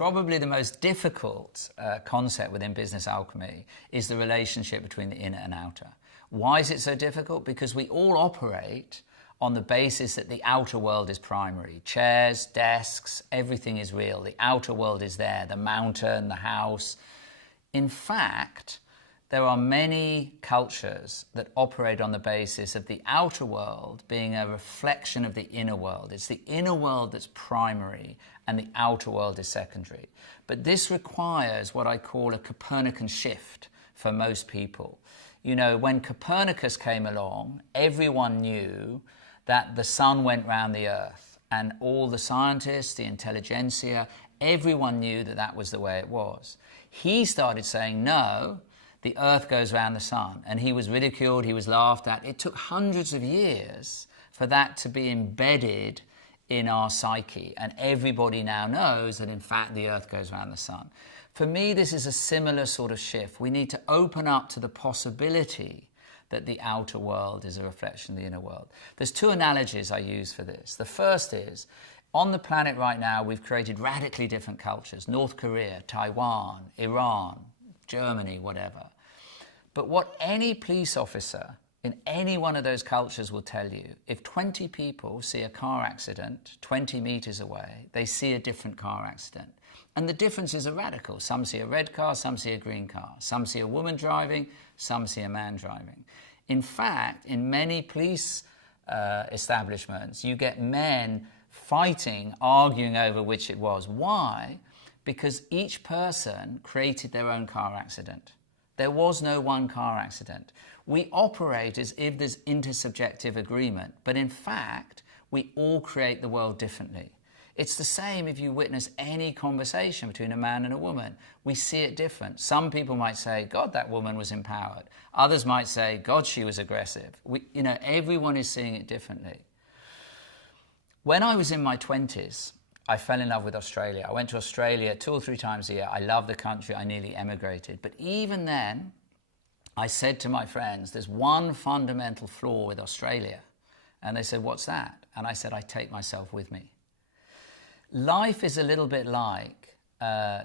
probably the most difficult concept within business alchemy is the relationship between the inner and outer. Why is it so difficult? Because we all operate on the basis that the outer world is primary. Chairs, desks, everything is real. The outer world is there, the mountain, the house. In fact, there are many cultures that operate on the basis of the outer world being a reflection of the inner world. It's the inner world that's primary and the outer world is secondary. But this requires what I call a Copernican shift for most people. You know, when Copernicus came along, everyone knew that the sun went round the earth, and all the scientists, the intelligentsia, everyone knew that that was the way it was. He started saying, no, the earth goes round the sun, and he was ridiculed, he was laughed at. It took hundreds of years for that to be embedded in our psyche, and everybody now knows that in fact the earth goes round the sun. For me, this is a similar sort of shift. We need to open up to the possibility that the outer world is a reflection of the inner world. There's two analogies I use for this. The first is, on the planet right now, we've created radically different cultures: North Korea, Taiwan, Iran, Germany, whatever. But what any police officer in any one of those cultures will tell you, if 20 people see a car accident 20 meters away, they see a different car accident. And the differences are radical. Some see a red car, some see a green car. Some see a woman driving, some see a man driving. In fact, in many police establishments, you get men fighting, arguing over which it was. Why? Because each person created their own car accident. There was no one car accident. We operate as if there's intersubjective agreement, but in fact, we all create the world differently. It's the same if you witness any conversation between a man and a woman. We see it different. Some people might say, God, that woman was empowered. Others might say, God, she was aggressive. Everyone is seeing it differently. When I was in my 20s, I fell in love with Australia. I went to Australia 2 or 3 times a year. I love the country. I nearly emigrated. But even then, I said to my friends, there's one fundamental flaw with Australia. And they said, what's that? And I said, I take myself with me. Life is a little bit like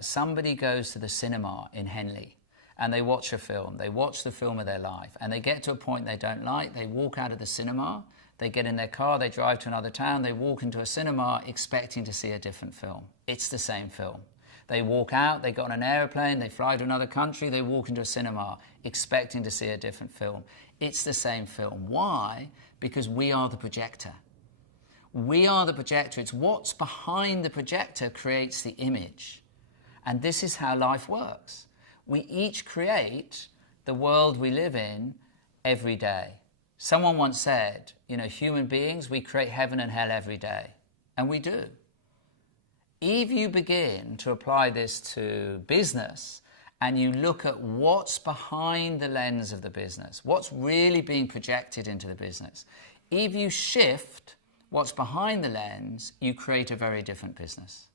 somebody goes to the cinema in Henley and they watch a film. They watch the film of their life and they get to a point they don't like. They walk out of the cinema. They get in their car. They drive to another town. They walk into a cinema expecting to see a different film. It's the same film. They walk out. They get on an airplane. They fly to another country. They walk into a cinema expecting to see a different film. It's the same film. Why? Because we are the projector. We are the projector. It's what's behind the projector creates the image. And this is how life works. We each create the world we live in every day. Someone once said, human beings, we create heaven and hell every day. And we do. If you begin to apply this to business and you look at what's behind the lens of the business, what's really being projected into the business, if you shift what's behind the lens, you create a very different business.